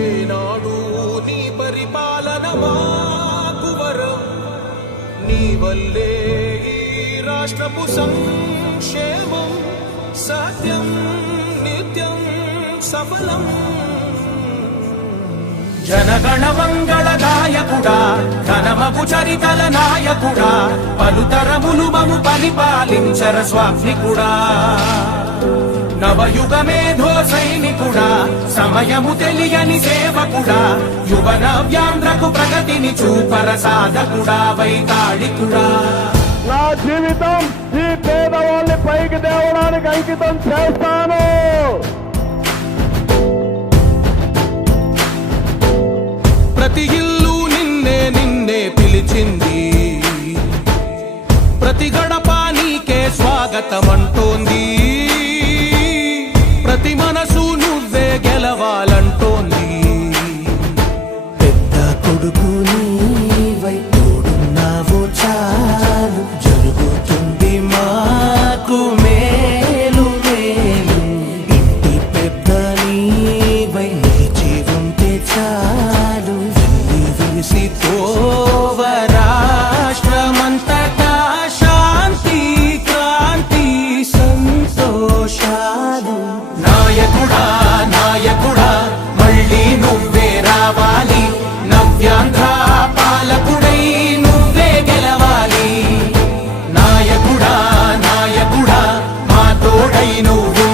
ఏనాడు నీ పరిపాలన మాకు వరం, నీ వల్లే ఈ రాష్ట్రపు సంక్షేమం సత్యం నిత్యం సఫలం. జనగణ మంగళ గాయకుడా, ఘనమగు చరితల నాయకుడా, పలుతరములు మము పరిపాలించర స్వామికుడా. నవయుగ మేధో సైనికుడా, సమయము తెలియని సేవకుడా, యువ నవ్యాంధ్రకు ప్రగతిని చూపర సాధకుడా, వైతాళికుడా. నా జీవితం ఈ పేదవాళ్ళని పైకి తేవడానికి అంకితం చేస్తాను. ప్రతి ఇల్లు నిన్నే నిన్నే పిలిచింది, ప్రతి గడప నీకే స్వాగతమంటోంది, ప్రతి మనసు నువ్వే గెలవాలంటోంది. పెద్ద కొడుకు నీవై తోడున్నావు చాలు, జరుగుతుంది మాకు మేలు మేలు. ఇంటి పెద్ద నీవై నిలిచి ఉంటే చాలు, వెళ్ళి విసి పోవ రాష్ట్రమంతటా శాంతి క్రాంతి సంతోషాలు. నాయకుడా నాయకుడా మళ్ళీ నువ్వే రావాలి, నవ్యాంధ్ర పాలకుడై నువ్వే గెలవాలి. నాయకుడా నాయకుడా మా తోడై నువ్వు